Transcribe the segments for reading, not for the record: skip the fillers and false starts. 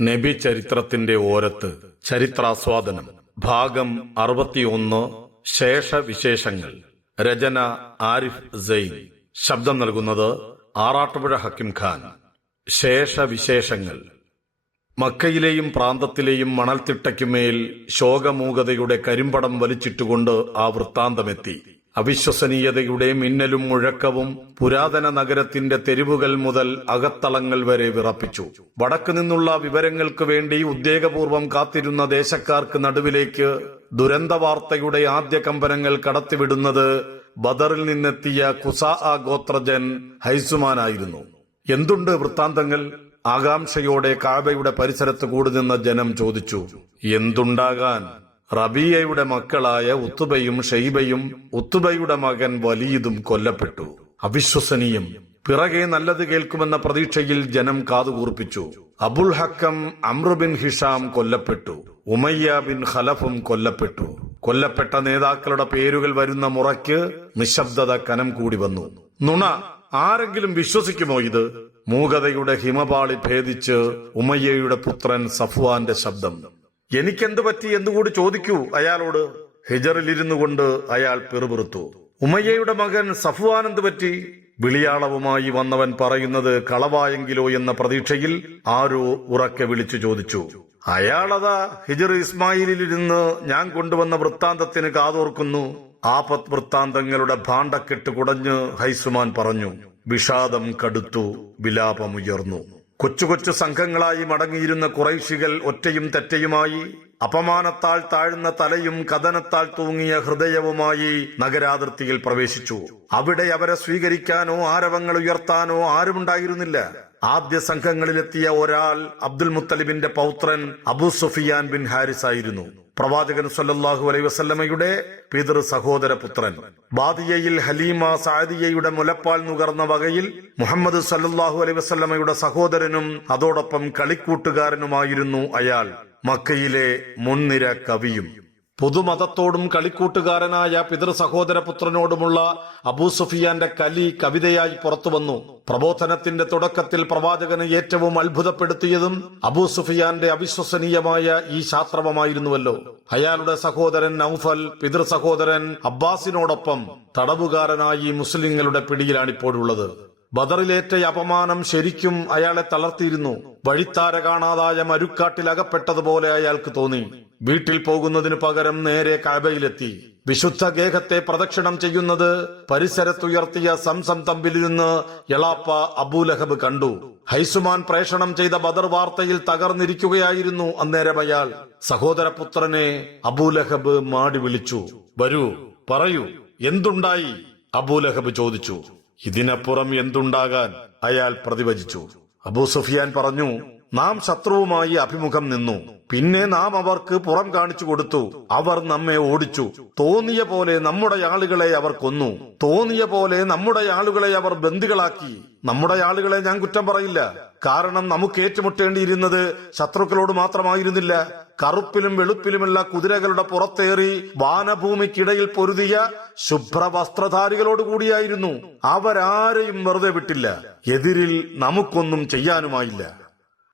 നബി ചരിത്രത്തിന്റെ ഓരത്ത് ചരിത്രാസ്വാദനം ഭാഗം 61 ശേഷവിശേഷങ്ങൾ. രചന ആരിഫ് സൈൻ. ശബ്ദം നൽകുന്നത് ആറാട്ടുപുഴ ഹക്കിം ഖാൻ. ശേഷവിശേഷങ്ങൾ. മക്കയിലെയും പ്രാന്തത്തിലെയും മണൽത്തിട്ടയ്ക്കുമേൽ ശോകമൂകതയുടെ കരിമ്പടം വലിച്ചിട്ടുകൊണ്ട് ആ വൃത്താന്തമെത്തി. അവിശ്വസനീയതയുടെ മിന്നലും മുഴക്കവും പുരാതന നഗരത്തിന്റെ തെരുവുകൾ മുതൽ അകത്തളങ്ങൾ വരെ വിറപ്പിച്ചു. വടക്കു നിന്നുള്ള വിവരങ്ങൾക്ക് വേണ്ടി ഉദ്വേഗപൂർവം കാത്തിരുന്ന ദേശക്കാർക്ക് നടുവിലേക്ക് ദുരന്ത വാർത്തയുടെ ആദ്യ കമ്പനങ്ങൾ കടത്തിവിടുന്നത് ബദറിൽ നിന്നെത്തിയ ഖുസാ ഗോത്രജൻ ഹൈസുമാനായിരുന്നു. എന്തുണ്ട് വൃത്താന്തങ്ങൾ? ആകാംക്ഷയോടെ കാബയുടെ പരിസരത്ത് കൂടുനിന്ന ജനം ചോദിച്ചു. എന്തുണ്ടാകാൻ? റബീയയുടെ മക്കളായ ഉത്തുബയും ഷെയ്ബയും ഉത്തുബയുടെ മകൻ വലീദും കൊല്ലപ്പെട്ടു. അവിശ്വസനീയം. പിറകെ നല്ലത് കേൾക്കുമെന്ന പ്രതീക്ഷയിൽ ജനം കാതുകൂർപ്പിച്ചു. അബുൽ ഹക്കം അമ്രു ബിൻ ഹിഷാം കൊല്ലപ്പെട്ടു. ഉമയ്യ ബിൻ ഖലഫും കൊല്ലപ്പെട്ടു. കൊല്ലപ്പെട്ട നേതാക്കളുടെ പേരുകൾ വരുന്ന മുറയ്ക്ക് നിശബ്ദത കനം കൂടി വന്നു. നുണ! ആരെങ്കിലും വിശ്വസിക്കുമോ ഇത്? മൂകതയുടെ ഹിമപാളി ഭേദിച്ച് ഉമയ്യയുടെ പുത്രൻ സഫ്വാന്റെ ശബ്ദം. എനിക്കെന്തു പറ്റി എന്നുകൂടി ചോദിക്കൂ അയാളോട്. ഹിജറിലിരുന്നു കൊണ്ട് അയാൾ പിറുപിറുത്തു. ഉമയ്യയുടെ മകൻ സഫ്വാൻ എന്തു പറ്റി? വിളിയാളവുമായി വന്നവൻ പറയുന്നത് കളവായെങ്കിലോ എന്ന പ്രതീക്ഷയിൽ ആരോ ഉറക്കെ വിളിച്ചു ചോദിച്ചു. അയാളതാ ഹിജർ ഇസ്മായിലിരുന്ന് ഞാൻ കൊണ്ടുവന്ന വൃത്താന്തത്തിന് കാതോർക്കുന്നു. ആപത്ത് വൃത്താന്തങ്ങളുടെ ഭാണ്ഡക്കെട്ട് കുടഞ്ഞ് ഹൈസുമാൻ പറഞ്ഞു. വിഷാദം കടുത്തു, വിലാപമുയർന്നു. കൊച്ചു കൊച്ചു സംഘങ്ങളായി മടങ്ങിയിരുന്ന ഖുറൈശികൾ ഒറ്റയും തെറ്റയുമായി, അപമാനത്താൽ താഴ്ന്ന തലയും കഥനത്താൽ തൂങ്ങിയ ഹൃദയവുമായി നഗരാതിർത്തിയിൽ പ്രവേശിച്ചു. അവിടെ അവരെ സ്വീകരിക്കാനോ ആരവങ്ങൾ ഉയർത്താനോ ആരുമുണ്ടായിരുന്നില്ല. ആദ്യ സംഘങ്ങളിലെത്തിയ ഒരാൾ അബ്ദുൽ മുത്തലിബിന്റെ പൗത്രൻ അബൂ സുഫിയാൻ ബിൻ ഹാരിസ് ആയിരുന്നു. പ്രവാചകൻ സല്ലല്ലാഹു അലൈഹി വസല്ലമയുടെ പിതൃ സഹോദര പുത്രൻ. ബാദിയയിൽ ഹലീമ സഅദിയയുടെ മുലപ്പാൽ നുകർന്ന വകയിൽ മുഹമ്മദ് സല്ലല്ലാഹു അലൈഹി വസല്ലമയുടെ സഹോദരനും അതോടൊപ്പം കളിക്കൂട്ടുകാരനുമായിരുന്നു അയാൾ. മക്കയിലെ മുൻനിര കവിയും. പുതുമതത്തോടും കളിക്കൂട്ടുകാരനായ പിതൃ സഹോദരപുത്രനോടുമുള്ള അബൂ സുഫിയാന്റെ കലി കവിതയായി പുറത്തുവന്നു. പ്രബോധനത്തിന്റെ തുടക്കത്തിൽ പ്രവാചകന് ഏറ്റവും അത്ഭുതപ്പെടുത്തിയതും അബൂ സുഫിയാന്റെ അവിശ്വസനീയമായ ഈ ശാസ്ത്രവമായിരുന്നുവല്ലോ. അയാളുടെ സഹോദരൻ നൗഫൽ പിതൃ സഹോദരൻ അബ്ബാസിനോടൊപ്പം തടവുകാരനായി മുസ്ലിങ്ങളുടെ പിടിയിലാണിപ്പോഴുള്ളത്. ബദറിലേറ്റ അപമാനം ശരിക്കും അയാളെ തളർത്തിയിരുന്നു. വഴിത്താര കാണാതായ മരുക്കാട്ടിൽ അകപ്പെട്ടതുപോലെ അയാൾക്ക് തോന്നി. വീട്ടിൽ പോകുന്നതിനു പകരം നേരെ കഅബയിലെത്തി. വിശുദ്ധ ഗേഹത്തെ പ്രദക്ഷിണം ചെയ്യുന്നത് പരിസരത്തുയർത്തിയ സംസം തമ്പിലിരുന്ന് എളാപ്പ അബൂലഹബ് കണ്ടു. ഹൈസുമാൻ പ്രേഷണം ചെയ്ത ബദർ വാർത്തയിൽ തകർന്നിരിക്കുകയായിരുന്നു അന്നേരം അയാൾ. സഹോദരപുത്രനെ അബൂലഹബ് മാടി വിളിച്ചു. വരൂ, പറയൂ, എന്തുണ്ടായി? അബൂലഹബ് ചോദിച്ചു. ഇതിനപ്പുറം എന്തുണ്ടാകാൻ? അയാൾ പ്രതിവചിച്ചു. അബൂ സുഫിയാൻ പറഞ്ഞു, നാം ശത്രുവുമായി അഭിമുഖം നിന്നു. പിന്നെ നാം അവർക്ക് പുറം കാണിച്ചു കൊടുത്തു. അവർ നമ്മെ ഓടിച്ചു. തോന്നിയ പോലെ നമ്മുടെ ആളുകളെ അവർ കൊന്നു. തോന്നിയ പോലെ നമ്മുടെ ആളുകളെ അവർ ബന്ദികളാക്കി. നമ്മുടെ ആളുകളെ ഞാൻ കുറ്റം പറയില്ല. കാരണം നമുക്ക് ഏറ്റുമുട്ടേണ്ടിയിരുന്നത് ശത്രുക്കളോട് മാത്രമായിരുന്നില്ല. കറുപ്പിലും വെളുപ്പിലുമുള്ള കുതിരകളുടെ പുറത്തേറി വാനഭൂമിക്കിടയിൽ പൊരുതിയ ശുഭ്രവസ്ത്രധാരികളോട് കൂടിയായിരുന്നു. അവരാരെയും വെറുതെ വിട്ടില്ല. എതിരിൽ നമുക്കൊന്നും ചെയ്യാനുമായില്ല.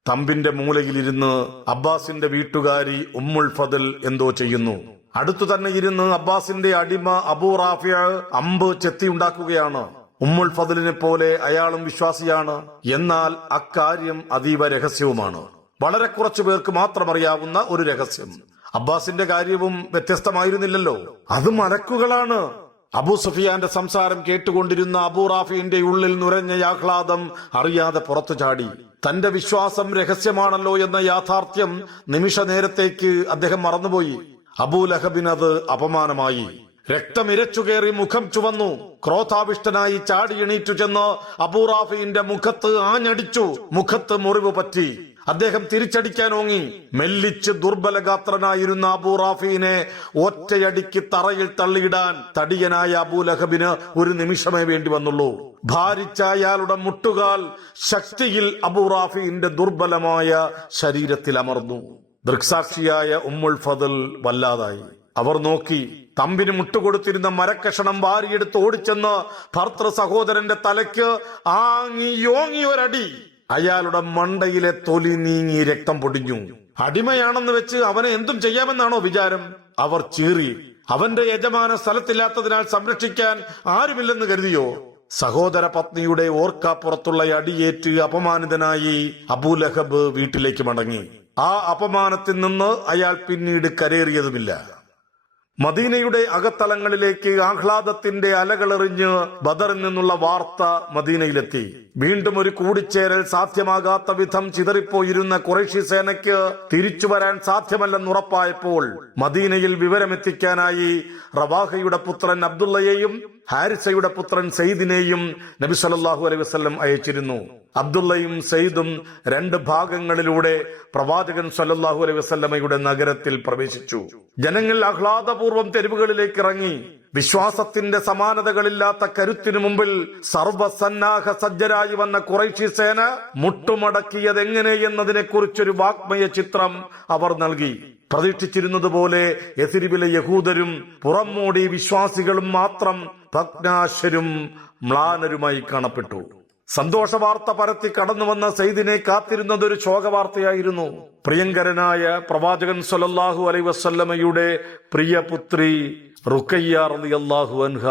തമ്പിന്റെ മൂലയിലിരുന്ന് അബ്ബാസിന്റെ വീട്ടുകാരി ഉമ്മുൽ ഫദൽ എന്തോ ചെയ്യുന്നു. അടുത്തു തന്നെ ഇരുന്ന് അബ്ബാസിന്റെ അടിമ അബൂ റാഫിഅ അമ്പ് ചെത്തിയുണ്ടാക്കുകയാണ്. ഉമ്മുൽ ഫദലിനെ പോലെ അയാളും വിശ്വാസിയാണ്. എന്നാൽ അക്കാര്യം അതീവ രഹസ്യവുമാണ്. വളരെ കുറച്ചു പേർക്ക് മാത്രം അറിയാവുന്ന ഒരു രഹസ്യം. അബ്ബാസിന്റെ കാര്യവും വ്യത്യസ്തമായിരുന്നില്ലല്ലോ. അത് മലക്കുകളാണ്. അബൂ സുഫിയാന്റെ സംസാരം കേട്ടുകൊണ്ടിരുന്ന അബൂ റാഫിന്റെ ഉള്ളിൽ നുരഞ്ഞ ആഹ്ലാദം അറിയാതെ പുറത്തു ചാടി. തന്റെ വിശ്വാസം രഹസ്യമാണല്ലോ എന്ന യാഥാർത്ഥ്യം നിമിഷ നേരത്തേക്ക് അദ്ദേഹം മറന്നുപോയി. അബൂലഹബിനത് അപമാനമായി. രക്തമിരച്ചുകേറി മുഖം ചുവന്നു. ക്രോധാവിഷ്ടനായി ചാടി എണീറ്റു ചെന്ന് അബൂ റാഫിന്റെ മുഖത്ത് ആഞ്ഞടിച്ചു. മുഖത്ത് മുറിവ് പറ്റി. അദ്ദേഹം തിരിച്ചടിക്കാനോങ്ങി. മെല്ലിച്ച് ദുർബലഗാത്രനായിരുന്ന അബൂ റാഫിനെ ഒറ്റയടിക്ക് തറയിൽ തള്ളിയിടാൻ തടിയനായ അബൂലഹബിന് ഒരു നിമിഷമേ വേണ്ടി വന്നുള്ളൂ. ഭാരിച്ച അയാളുടെ മുട്ടുകാൽ ശക്തിയിൽ അബൂ റാഫിന്റെ ദുർബലമായ ശരീരത്തിൽ അമർന്നു. ദൃക്സാക്ഷിയായ ഉമ്മുൽ ഫദൽ വല്ലാതായി. അവർ നോക്കി. തമ്പിന് മുട്ടുകൊടുത്തിരുന്ന മരക്കഷണം വാരിയെടുത്ത് ഓടിച്ചെന്ന് ഭർത്തൃ സഹോദരന്റെ തലയ്ക്ക് ആങ്ങിയോങ്ങിയൊരടി. അയാളുടെ മണ്ടയിലെ തൊലി നീങ്ങി രക്തം പൊടിഞ്ഞു. അടിമയാണെന്ന് വെച്ച് അവനെ എന്തും ചെയ്യാമെന്നാണോ വിചാരം? അവർ ചീറി. അവന്റെ യജമാന സ്ഥലത്തില്ലാത്തതിനാൽ സംരക്ഷിക്കാൻ ആരുമില്ലെന്ന് കരുതിയോ? സഹോദര പത്നിയുടെ ഓർക്കാപ്പുറത്തുള്ള അടിയേറ്റ് അപമാനിതനായി അബൂലഹബ് വീട്ടിലേക്ക് മടങ്ങി. ആ അപമാനത്തിൽ നിന്ന് അയാൾ പിന്നീട് കരേറിയതുമില്ല. മദീനയുടെ അകത്തളങ്ങളിലേക്ക് ആഹ്ലാദത്തിന്റെ അലകളെറിഞ്ഞ് ബദറിൽ നിന്നുള്ള വാർത്ത മദീനയിലെത്തി. വീണ്ടും ഒരു കൂടിച്ചേരൽ സാധ്യമാകാത്ത വിധം ചിതറിപ്പോയിരുന്ന ഖുറൈശി സേനയ്ക്ക് തിരിച്ചു വരാൻ സാധ്യമല്ലെന്നുറപ്പായപ്പോൾ മദീനയിൽ വിവരമെത്തിക്കാനായി റവാഹയുടെ പുത്രൻ അബ്ദുള്ളയെയും ഹാരിസയുടെ പുത്രൻ സെയ്ദിനെയും നബി സല്ലല്ലാഹു അലൈഹി വസല്ലം അയച്ചിരുന്നു. അബ്ദുള്ളയും സെയ്ദും 2 ഭാഗങ്ങളിലൂടെ പ്രവാചകൻ സല്ലല്ലാഹു അലൈഹി വസല്ലമയുടെ നഗരത്തിൽ പ്രവേശിച്ചു. ജനങ്ങൾ ആഹ്ലാദപൂർവ്വം തെരുവുകളിലേക്ക് ഇറങ്ങി. വിശ്വാസത്തിന്റെ സമാനതകളില്ലാത്ത കരുത്തിനു മുമ്പിൽ സർവസന്നാഹ സജ്ജരായി വന്ന ഖുറൈശി സേന മുട്ടുമടക്കിയതെങ്ങനെ എന്നതിനെ കുറിച്ചൊരു വാഗ്മയ ചിത്രം അവർ നൽകി. പ്രതീക്ഷിച്ചിരുന്നതുപോലെ യഥരിബിലെ യഹൂദരും പുറംമൂടി വിശ്വാസികളും മാത്രം ഭഗ്നാശരും മ്ലാനരുമായി കാണപ്പെട്ടു. സന്തോഷ വാർത്ത പരത്തി കടന്നുവന്ന സെയ്ദിനെ കാത്തിരുന്നതൊരു ശോകവാർത്തയായിരുന്നു. പ്രിയങ്കരനായ പ്രവാചകൻ സല്ലല്ലാഹു അലൈഹി വസല്ലമയുടെ പ്രിയപുത്രി റുഖയ്യ റളിയല്ലാഹു അൻഹ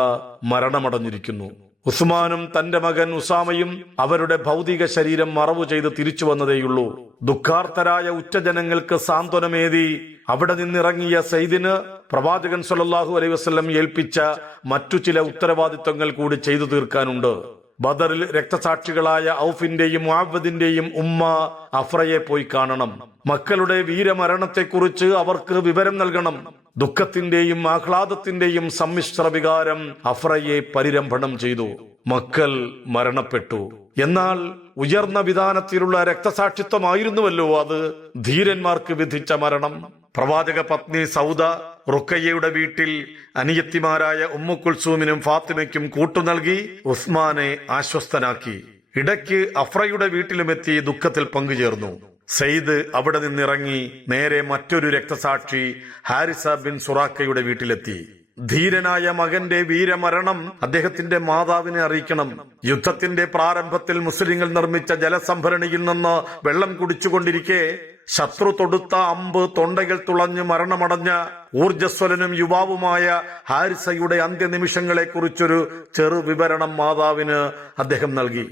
മരണമടഞ്ഞിരിക്കുന്നു. ഉസ്മാനും തന്റെ മകൻ ഉസാമയും അവരുടെ ഭൗതിക ശരീരം മറവു ചെയ്ത് തിരിച്ചു വന്നതേയുള്ളൂ. ദുഃഖാർത്തരായ ഉച്ചജനങ്ങൾക്ക് സാന്ത്വനമേതി അവിടെ നിന്നിറങ്ങിയ സെയ്ദിന് പ്രവാചകൻ സല്ലല്ലാഹു അലൈഹി വസല്ലം ഏൽപ്പിച്ച മറ്റു ചില ഉത്തരവാദിത്വങ്ങൾ കൂടി ചെയ്തു തീർക്കാനുണ്ട്. ബദറിൽ രക്തസാക്ഷികളായ ഔഫിന്റെയും മുഅവ്വദിന്റെയും ഉമ്മ അഫ്രയെ പോയി കാണണം. മക്കളുടെ വീരമരണത്തെക്കുറിച്ച് അവർക്ക് വിവരം നൽകണം. ദുഃഖത്തിന്റെയും ആഹ്ലാദത്തിന്റെയും സമ്മിശ്ര വികാരം അഫ്രയെ പരിരംഭണം ചെയ്തു. മക്കൾ മരണപ്പെട്ടു. എന്നാൽ ഉയർന്ന വിധാനത്തിലുള്ള രക്തസാക്ഷിത്വമായിരുന്നുവല്ലോ അത്. ധീരന്മാർക്ക് വിധിച്ച മരണം. പ്രവാചക പത്നി സൗദ റുഖയ്യയുടെ വീട്ടിൽ അനിയത്തിമാരായ ഉമ്മു കുൽസൂമിനും ഫാത്തിമയ്ക്കും കൂട്ടു നൽകി ഉസ്മാനെ ആശ്വസ്തനാക്കി. ഇടയ്ക്ക് അഫ്രയുടെ വീട്ടിലുമെത്തി ദുഃഖത്തിൽ പങ്കുചേർന്നു. സെയ്ദ് അവിടെ നിന്നിറങ്ങി നേരെ മറ്റൊരു രക്തസാക്ഷി ഹാരിസ ബിൻ സുറാഖയുടെ വീട്ടിലെത്തി. ധീരനായ മകന്റെ വീരമരണം അദ്ദേഹത്തിന്റെ മാതാവിനെ അറിയിക്കണം. യുദ്ധത്തിന്റെ പ്രാരംഭത്തിൽ മുസ്ലിങ്ങൾ നിർമ്മിച്ച ജലസംഭരണിയിൽ നിന്ന് വെള്ളം കുടിച്ചുകൊണ്ടിരിക്കെ ശത്രു തൊടുത്ത അമ്പ് തൊണ്ടയിൽ തുളഞ്ഞ് മരണമടഞ്ഞ ഊർജ്ജസ്വലനും യുവാവുമായ ഹാരിസയുടെ അന്ത്യനിമിഷങ്ങളെക്കുറിച്ചൊരു ചെറു വിവരണം മാതാവിന് അദ്ദേഹം നൽകി.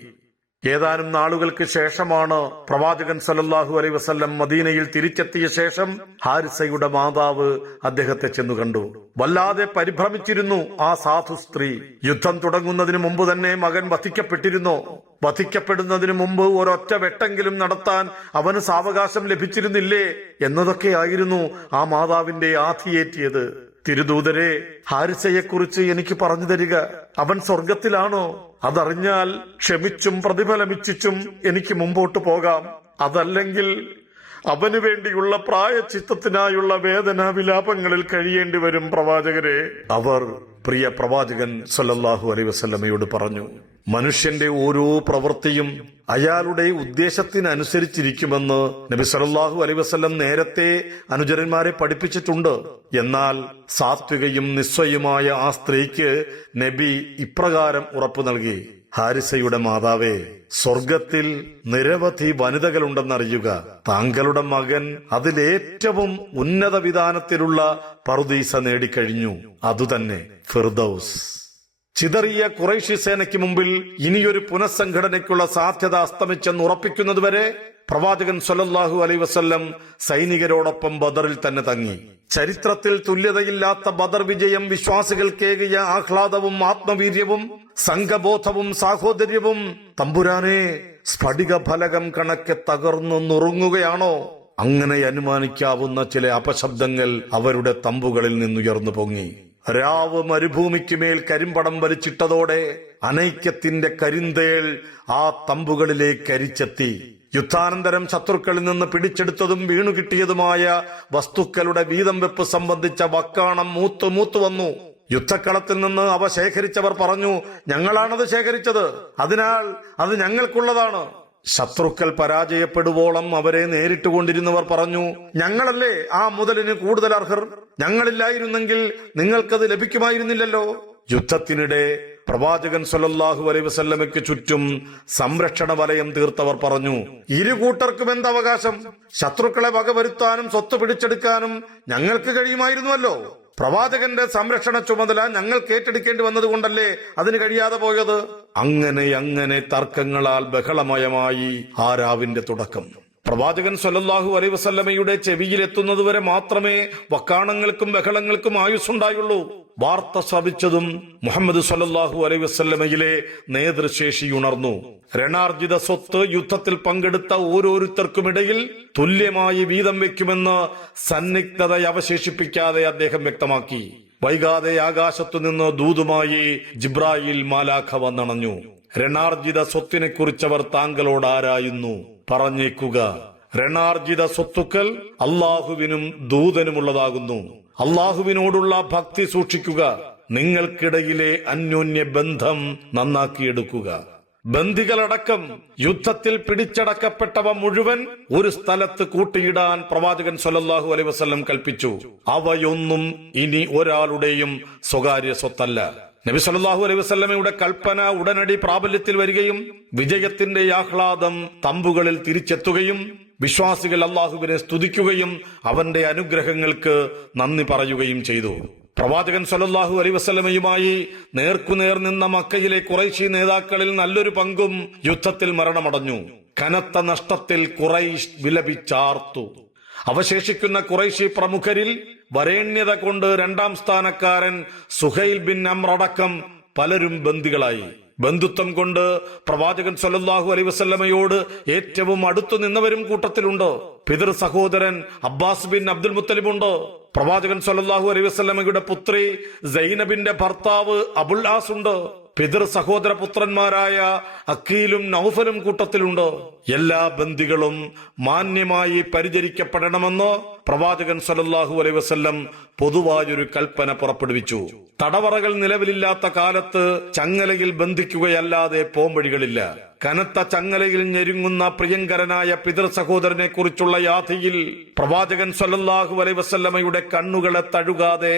ഏതാനും നാളുകൾക്ക് ശേഷമാണ് പ്രവാചകൻ സല്ലല്ലാഹു അലൈഹി വസല്ലം മദീനയിൽ തിരിച്ചെത്തിയ ശേഷം ഹാരിസയുടെ മാതാവ് അദ്ദേഹത്തെ ചെന്നു കണ്ടു. വല്ലാതെ പരിഭ്രമിച്ചിരുന്നു ആ സാധു സ്ത്രീ. യുദ്ധം തുടങ്ങുന്നതിന് മുമ്പ് തന്നെ മകൻ വധിക്കപ്പെട്ടിരുന്നു. വധിക്കപ്പെടുന്നതിന് മുമ്പ് ഒരൊറ്റ വെട്ടെങ്കിലും നടത്താൻ അവന് സാവകാശം ലഭിച്ചിരുന്നില്ലേ എന്നതൊക്കെയായിരുന്നു ആ മാതാവിന്റെ ആധിയേറ്റിയത്. തിരുദൂതരെ, ഹാരിസയെക്കുറിച്ച് എനിക്ക് പറഞ്ഞു തരിക. അവൻ സ്വർഗത്തിലാണോ? അതറിഞ്ഞാൽ ക്ഷമിച്ചും പ്രതിഫലമിച്ഛിച്ചും എനിക്ക് മുമ്പോട്ട് പോകാം. അതല്ലെങ്കിൽ അവന് വേണ്ടിയുള്ള പ്രായച്ചിത്തത്തിനായുള്ള വേദനാ വിലാപങ്ങളിൽ കഴിയേണ്ടി വരും പ്രവാചകരെ. അവർ പ്രിയ പ്രവാചകൻ സല്ലല്ലാഹു അലൈഹി വസല്ലമയോട് പറഞ്ഞു, മനുഷ്യന്റെ ഓരോ പ്രവൃത്തിയും അയാളുടെ ഉദ്ദേശത്തിനനുസരിച്ചിരിക്കുമെന്ന് നബി സല്ലല്ലാഹു അലൈഹി വസല്ലം നേരത്തെ അനുചരന്മാരെ പഠിപ്പിച്ചിട്ടുണ്ട്. എന്നാൽ സാത്വികയും നിസ്വയുമായ ആ സ്ത്രീക്ക് നബി ഇപ്രകാരം ഉറപ്പു നൽകി, ഹാരിസയുടെ മാതാവേ, സ്വർഗത്തിൽ നിരവധി വനിതകളുണ്ടെന്നറിയുക. താങ്കളുടെ മകൻ അതിലേറ്റവും ഉന്നത വിധാനത്തിലുള്ള പറുദീസ നേടിക്കഴിഞ്ഞു. അതുതന്നെ ഫിർദൌസ്. ചിതറിയ ഖുറൈശി സേനയ്ക്ക് മുമ്പിൽ ഇനിയൊരു പുനഃസംഘടനയ്ക്കുള്ള സാധ്യത അസ്തമിച്ചെന്ന് ഉറപ്പിക്കുന്നതുവരെ പ്രവാചകൻ സല്ലല്ലാഹു അലൈഹി വസല്ലം സൈനികരോടൊപ്പം ബദറിൽ തന്നെ തങ്ങി. ചരിത്രത്തിൽ തുല്യതയില്ലാത്ത ബദർ വിജയം വിശ്വാസികൾക്കേകിയ ആഹ്ലാദവും ആത്മവീര്യവും സംഘബോധവും സാഹോദര്യവും തമ്പുരാനെ സ്ഫടിക ഫലകം കണക്കെ തകർന്നു നുറുങ്ങുകയാണോ? അങ്ങനെ അനുമാനിക്കാവുന്ന ചില അപശബ്ദങ്ങൾ അവരുടെ തമ്പുകളിൽ നിന്നുയർന്നു പൊങ്ങി. രാവ് മരുഭൂമിക്ക് മേൽ കരിമ്പടം വലിച്ചിട്ടതോടെ അനൈക്യത്തിന്റെ കരിന്തേൾ ആ തമ്പുകളിലേക്ക് അരിച്ചെത്തി. യുദ്ധാനന്തരം ശത്രുക്കളിൽ നിന്ന് പിടിച്ചെടുത്തതും വീണുകിട്ടിയതുമായ വസ്തുക്കളുടെ വീതം വെപ്പ് സംബന്ധിച്ച വക്കാണം മൂത്തു വന്നു. യുദ്ധക്കളത്തിൽ നിന്ന് അവ ശേഖരിച്ചവർ പറഞ്ഞു, ഞങ്ങളാണത് ശേഖരിച്ചത്, അതിനാൽ അത് ഞങ്ങൾക്കുള്ളതാണ്. ശത്രുക്കൾ പരാജയപ്പെടുവോളം അവരെ നേരിട്ടുകൊണ്ടിരുന്നവർ പറഞ്ഞു, ഞങ്ങളല്ലേ ആ മുതലിന് കൂടുതൽ അർഹർ, ഞങ്ങളില്ലായിരുന്നെങ്കിൽ നിങ്ങൾക്കത് ലഭിക്കുമായിരുന്നില്ലല്ലോ. യുദ്ധത്തിനിടെ പ്രവാചകൻ സല്ലല്ലാഹു അലൈഹി വസല്ലമയ്ക്ക് ചുറ്റും സംരക്ഷണ വലയം തീർത്തവർ പറഞ്ഞു, ഇരു കൂട്ടർക്കും എന്തവകാശം? ശത്രുക്കളെ വകവരുത്താനും സ്വത്ത് പിടിച്ചെടുക്കാനും ഞങ്ങൾക്ക് കഴിയുമായിരുന്നുവല്ലോ. പ്രവാചകന്റെ സംരക്ഷണ ചുമതല ഞങ്ങൾക്ക് ഏറ്റെടുക്കേണ്ടി വന്നതുകൊണ്ടല്ലേ അതിന് കഴിയാതെ പോയത്. അങ്ങനെ തർക്കങ്ങളാൽ ബഹളമയമായി ആ രാവിന്റെ തുടക്കം. പ്രവാചകൻ സല്ലല്ലാഹു അലൈഹി വസല്ലമയുടെ ചെവിയിൽ എത്തുന്നതുവരെ മാത്രമേ വക്കാണങ്ങൾക്കും ബഹളങ്ങൾക്കും ആയുസ്സുണ്ടായുള്ളൂ. വാർത്ത ശ്രവിച്ചതും മുഹമ്മദ് സല്ലല്ലാഹു അലൈഹി വസല്ലമയിലെ നേതൃശേഷി ഉണർന്നു. രണാർജിത സ്വത്ത് യുദ്ധത്തിൽ പങ്കെടുത്ത ഓരോരുത്തർക്കുമിടയിൽ തുല്യമായി വീതം വെക്കുമെന്ന് സന്നിഗ്ധത അവശേഷിപ്പിക്കാതെ അദ്ദേഹം വ്യക്തമാക്കി. വൈകാതെ ആകാശത്തുനിന്ന് ദൂതുമായി ജിബ്രായിൽ മാലാഖ വന്നണഞ്ഞു. രണാർജിത സ്വത്തിനെ കുറിച്ചവർ താങ്കളോട് ആരായുന്നു? പറഞ്ഞേക്കുക, രണാർജിത സ്വത്തുക്കൾ അള്ളാഹുവിനും ദൂതനുമുള്ളതാകുന്നു. അള്ളാഹുവിനോടുള്ള ഭക്തി സൂക്ഷിക്കുക. നിങ്ങൾക്കിടയിലെ അന്യോന്യ ബന്ധം നന്നാക്കിയെടുക്കുക. ബന്ദികളടക്കം യുദ്ധത്തിൽ പിടിച്ചടക്കപ്പെട്ടവ മുഴുവൻ ഒരു സ്ഥലത്ത് കൂട്ടിയിടാൻ പ്രവാചകൻ സല്ലല്ലാഹു അലൈഹി വസല്ലം കൽപ്പിച്ചു. അവയൊന്നും ഇനി ഒരാളുടെയും സ്വകാര്യ സ്വത്തല്ല. നബി സല്ലല്ലാഹു അലൈഹി വസല്ലമയുടെ കൽപ്പന ഉടനടി പ്രാബല്യത്തിൽ വരികയും വിജയത്തിന്റെ ആഹ്ലാദം തമ്പുകളിൽ തിരിച്ചെത്തുകയും വിശ്വാസികൾ അള്ളാഹുവിനെ സ്തുതിക്കുകയും അവന്റെ അനുഗ്രഹങ്ങൾക്ക് നന്ദി പറയുകയും ചെയ്തു. പ്രവാചകൻ സല്ലല്ലാഹു അലൈഹി വസല്ലമയുമായി നേർക്കുനേർ നിന്ന മക്കയിലെ ഖുറൈശി നേതാക്കളിൽ നല്ലൊരു പങ്കും യുദ്ധത്തിൽ മരണമടഞ്ഞു. കനത്ത നഷ്ടത്തിൽ ഖുറൈശ് വിലപിച്ചാർത്തു. അവശേഷിക്കുന്ന ഖുറൈശി പ്രമുഖരിൽ വരേണ്യത കൊണ്ട് 2ാം സ്ഥാനക്കാരൻ സുഹൈൽ ബിൻ അംർ അടക്കം പലരും ബന്ദികളായി. ബന്ധുത്വം കൊണ്ട് പ്രവാചകൻ സല്ലല്ലാഹു അലൈഹി വസല്ലമയോട് ഏറ്റവും അടുത്തു നിന്നവരും കൂട്ടത്തിലുണ്ട്. പിതൃ സഹോദരൻ അബ്ബാസ് ബിൻ അബ്ദുൽ മുത്തലിബുണ്ട്. പ്രവാചകൻ സല്ലല്ലാഹു അലൈഹി വസല്ലമയുടെ പുത്രി സൈനബിന്റെ ഭർത്താവ് അബുൽ ആസ് ഉണ്ട്. പിതൃ സഹോദര പുത്രന്മാരായ അഖീലും നൗഫലും കൂട്ടത്തിലുണ്ട്. എല്ലാ ബന്ദികളും മാന്യമായി പരിചരിക്കപ്പെടണമെന്ന് പ്രവാചകൻ സല്ലല്ലാഹു അലൈഹി വസല്ലം പൊതുവായൊരു കൽപ്പന പുറപ്പെടുവിച്ചു. തടവറകൾ നിലവിലില്ലാത്ത കാലത്ത് ചങ്ങലയിൽ ബന്ധിക്കുകയല്ലാതെ പോംവഴികളില്ല. കനത്ത ചങ്ങലയിൽ ഞെരുങ്ങുന്ന പ്രിയങ്കരനായ പിതൃ സഹോദരനെ കുറിച്ചുള്ള യാഥയിൽ പ്രവാചകൻ സല്ലല്ലാഹു അലൈഹി വസല്ലമയുടെ കണ്ണുകളെ തഴുകാതെ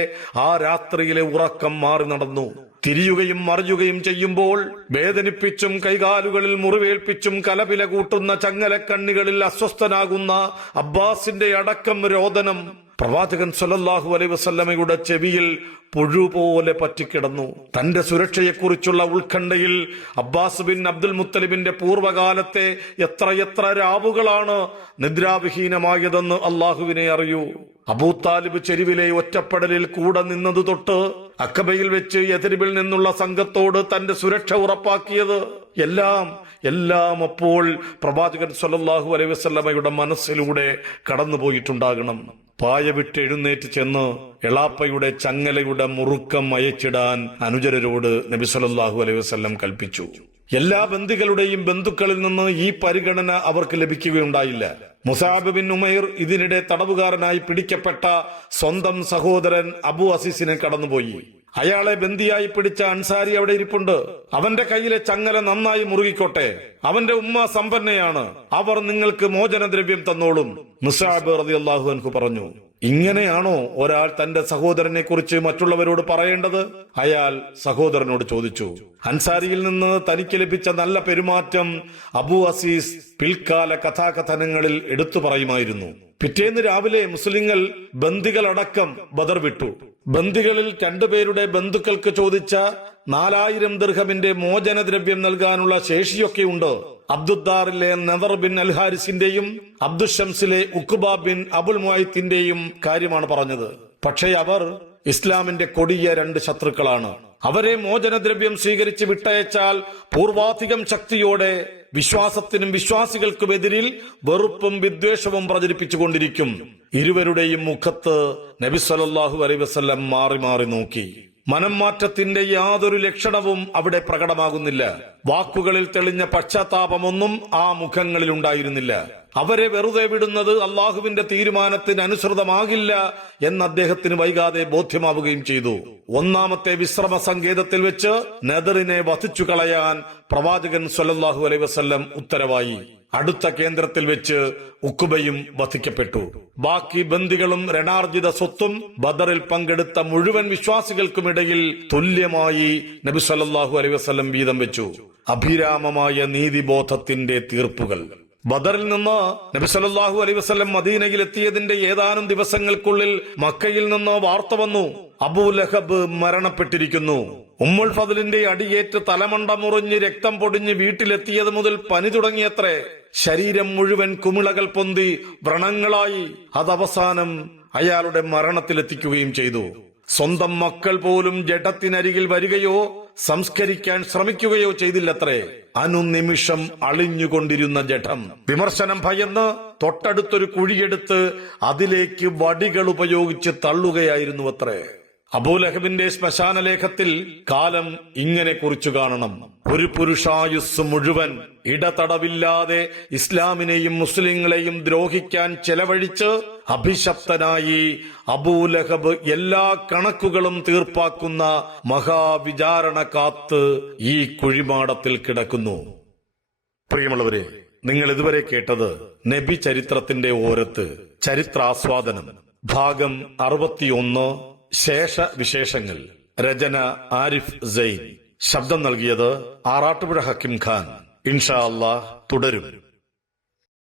ആ രാത്രിയിലെ ഉറക്കം മാറി നടന്നു. തിരിയുകയും മറിയുകയും ചെയ്യുമ്പോൾ വേദനിപ്പിച്ചും കൈകാലുകളിൽ മുറിവേൽപ്പിച്ചും കലപില കൂട്ടുന്ന ചങ്ങലക്കണ്ണികളിൽ അസ്വസ്ഥനാകുന്ന അബ്ബാസിന്റെ അടക്കം രോദനം പ്രവാചകൻ സല്ലല്ലാഹു അലൈഹി വസല്ലമയുടെ ചെവിയിൽ പുഴുപോലെ പറ്റിക്കിടന്നു. തന്റെ സുരക്ഷയെക്കുറിച്ചുള്ള ഉത്കണ്ഠയിൽ അബ്ബാസ് ബിൻ അബ്ദുൽ മുത്തലിബിന്റെ പൂർവ്വകാലത്തെ എത്രയെത്ര രാവുകളാണ് നിദ്രാവിഹീനമായതെന്ന് അള്ളാഹുവിനെ അറിയൂ. അബൂതാലിബ് ചെരുവിലെ ഒറ്റപ്പെടലിൽ കൂടെ നിന്നതു തൊട്ട് അക്കബയിൽ വെച്ച് യഥരിബിൽ നിന്നുള്ള സംഘത്തോട് തന്റെ സുരക്ഷ ഉറപ്പാക്കിയത് എല്ലാം അപ്പോൾ പ്രവാചകൻ സല്ലല്ലാഹു അലൈഹി വസല്ലമയുടെ മനസ്സിലൂടെ കടന്നുപോയിട്ടുണ്ടാകണം. പായ വിട്ട് എഴുന്നേറ്റ് ചെന്ന് എളാപ്പയുടെ ചങ്ങലയുടെ മുറുക്കം അയച്ചിടാൻ അനുചരരോട് നബി സല്ലല്ലാഹു അലൈഹി വസല്ലം കൽപ്പിച്ചു. എല്ലാ ബന്ദികളുടെയും ബന്ധുക്കളിൽ നിന്ന് ഈ പരിഗണന അവർക്ക് ലഭിക്കുകയുണ്ടായില്ല. മുസാബ് ബിൻ ഉമൈർ ഇതിനിടെ തടവുകാരനായി പിടിക്കപ്പെട്ട സ്വന്തം സഹോദരൻ അബു അസീസിനെ കടന്നുപോയി. അയാളെ ബന്ദിയായി പിടിച്ച അൻസാരി അവിടെ ഇരിപ്പുണ്ട്. അവന്റെ കയ്യിലെ ചങ്ങല നന്നായി മുറുകിക്കോട്ടെ. അവന്റെ ഉമ്മ സമ്പന്നയാണ്. അവർ നിങ്ങൾക്ക് മോചനദ്രവ്യം തന്നോളും. മുസാബ് റളിയല്ലാഹു അൻഹു പറഞ്ഞു. ഇങ്ങനെയാണോ ഒരാൾ തന്റെ സഹോദരനെ കുറിച്ച് മറ്റുള്ളവരോട് പറയേണ്ടത്? അയാൾ സഹോദരനോട് ചോദിച്ചു. അൻസാരിയിൽ നിന്ന് തനിക്ക് ലഭിച്ച നല്ല പെരുമാറ്റം അബു അസീസ് പിൽക്കാല കഥാകഥനങ്ങളിൽ എടുത്തു പറയുമായിരുന്നു. പിറ്റേന്ന് രാവിലെ മുസ്ലിങ്ങൾ ബന്ദികളടക്കം ബദർ വിട്ടു. ബന്ദികളിൽ 2 പേരുടെ ബന്ധുക്കൾക്ക് ചോദിച്ച 4000 ദിർഹമിന്റെ മോചനദ്രവ്യം നൽകാനുള്ള ശേഷിയൊക്കെയുണ്ട്. അബ്ദുദ്ദാറിലെ നദർ ബിൻ അൽ ഹാരിസിന്റെയും അബ്ദുഷംസിലെ ഉഖ്ബ ബിൻ അബുൽ മുഅയ്ത്തിന്റെയും കാര്യമാണ് പറഞ്ഞത്. പക്ഷേ അവർ ഇസ്ലാമിന്റെ കൊടിയ 2 ശത്രുക്കളാണ്. അവരെ മോചനദ്രവ്യം സ്വീകരിച്ച് വിട്ടയച്ചാൽ പൂർവാധികം ശക്തിയോടെ വിശ്വാസത്തിനും വിശ്വാസികൾക്കുമെതിരിൽ വെറുപ്പും വിദ്വേഷവും പ്രചരിപ്പിച്ചുകൊണ്ടിരിക്കും. ഇരുവരുടെയും മുഖത്ത് നബി സല്ലല്ലാഹു അലൈഹി വസല്ലം മാറി മാറി നോക്കി. മനം മാറ്റത്തിന്റെ യാതൊരു ലക്ഷണവും അവിടെ പ്രകടമാകുന്നില്ല. വാക്കുകളിൽ തെളിഞ്ഞ പശ്ചാത്താപമൊന്നും ആ മുഖങ്ങളിൽ ഉണ്ടായിരുന്നില്ല. അവരെ വെറുതെ വിടുന്നത് അള്ളാഹുവിന്റെ തീരുമാനത്തിന് അനുസൃതമാകില്ല എന്ന് അദ്ദേഹത്തിന് വൈകാതെ ബോധ്യമാവുകയും ചെയ്തു. ഒന്നാമത്തെ വിശ്രമ സങ്കേതത്തിൽ വെച്ച് നദറിനെ വധിച്ചു കളയാൻ പ്രവാചകൻ സല്ലല്ലാഹു അലൈഹി വസല്ലം ഉത്തരവായി. അടുത്ത കേന്ദ്രത്തിൽ വെച്ച് ഉഖബയും വധിക്കപ്പെട്ടു. ബാക്കി ബന്ദികളും രണാർജിത സ്വത്തും ബദറിൽ പങ്കെടുത്ത മുഴുവൻ വിശ്വാസികൾക്കുമിടയിൽ തുല്യമായി നബി സല്ലല്ലാഹു അലൈഹി വസല്ലം വീതം വെച്ചു. അഭിരാമമായ നീതിബോധത്തിന്റെ തീർപ്പുകൾ. ബദറിൽ നിന്ന് നബി സല്ലല്ലാഹു അലൈഹി വസല്ലം മദീനയിൽ എത്തിയതിന്റെ ഏതാനും ദിവസങ്ങൾക്കുള്ളിൽ മക്കയിൽ നിന്ന് വാർത്ത വന്നു, അബൂലഹബ് മരണപ്പെട്ടിരിക്കുന്നു. ഉമ്മുൽ ഫദ്ലിന്റെ അടിയേറ്റ് തലമണ്ട മുറിഞ്ഞ് രക്തം പൊടിഞ്ഞ് വീട്ടിലെത്തിയത് മുതൽ പനി തുടങ്ങിയത്രേ. ശരീരം മുഴുവൻ കുമിളകൾ പൊന്തി വ്രണങ്ങളായി. അതവസാനം അയാളുടെ മരണത്തിലെത്തിക്കുകയും ചെയ്തു. സ്വന്തം മക്കൾ പോലും ജഡത്തിനരികിൽ വരികയോ സംസ്കരിക്കാൻ ശ്രമിക്കുകയോ ചെയ്തില്ലത്രേ. അനുനിമിഷം അളിഞ്ഞുകൊണ്ടിരുന്ന ജഡം. വിമർശനം ഭയന്ന് തൊട്ടടുത്തൊരു കുഴിയെടുത്ത് അതിലേക്ക് വടികൾ ഉപയോഗിച്ച് തള്ളുകയായിരുന്നു അത്രേ. അബൂലഹബിന്റെ ശ്മശാന ലേഖത്തിൽ കാലം ഇങ്ങനെ കുറിച്ചു കാണണം: ഒരു പുരുഷായുസ് മുഴുവൻ ഇടതടവില്ലാതെ ഇസ്ലാമിനെയും മുസ്ലിങ്ങളെയും ദ്രോഹിക്കാൻ ചെലവഴിച്ച് അഭിശപ്തനായി അബൂലഹബ് എല്ലാ കണക്കുകളും തീർപ്പാക്കുന്ന മഹാവിചാരണ കാത്ത് ഈ കുഴിമാടത്തിൽ കിടക്കുന്നു. പ്രിയമുള്ളവരെ, നിങ്ങൾ ഇതുവരെ കേട്ടത് നബി ചരിത്രത്തിന്റെ ഓരത്ത് ചരിത്രാസ്വാദനം ഭാഗം 61 ശേഷവിശേഷങ്ങൾ. രചന ആരിഫ് സൈൻ. ശബ്ദം നൽകിയത് ആറാട്ടുപുഴ ഹക്കിം ഖാൻ. ഇൻഷാ അല്ലാഹ് തുടരും.